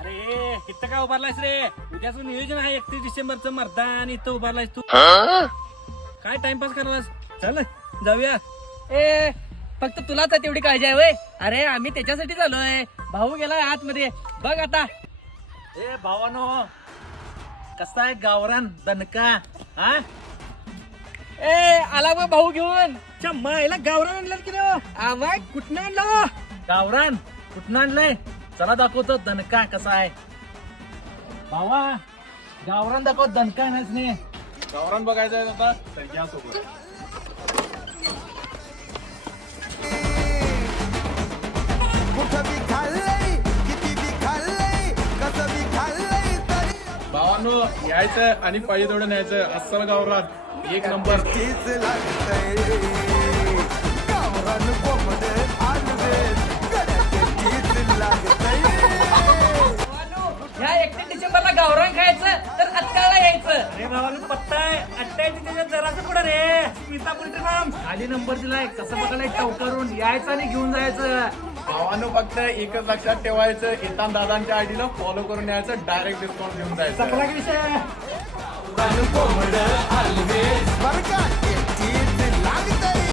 अरे इथं का उभारलायस रे? उद्याचं नियोजन आहे 31 डिसेंबरचं मतदान. इथं उभारलायस तू काय टाइमपास करायलास? चल जाऊया. ए फक्त तुलाच तेवढी काळजी आहे वय. अरे आम्ही त्याच्यासाठी झालोय. भाऊ गेलाय आतमध्ये बघ आता. ए भावानो, कसा आहे गावरान दणका? हा ए आला बघ भाऊ घेऊन. मायला गावरान आणलं की रे? आम्हा कुठनं आणलं? गावरान कुठं आणलंय? चला दाखवतो दणका कसा आहे. भावा गावरान दाखव, दणका नाही. गावरान बघायचं आहे आता त्याच्यासोबत. भावांनो यायचं आणि पाहिजे तेवढं न्यायचं. अस्सल गावरान एक नंबर. ह्या 31 डिसेंबरला गावरान खायचं तर अत्काळला यायचं. अरे भावाला पत्ता आहे 88 त्याच्यात जरासं पुढं रे. स्मिता पुलटराम खाली नंबर दिलाय. कसं बघायला टवकारून यायचं आणि घेऊन जायचं. भावानं फक्त एकच लक्षात ठेवायचं, इतान दादांच्या आयडीला फॉलो करून यायचं, डायरेक्ट डिस्काउंट घेऊन जायचं. सगळा विषय कोंबडं हलवे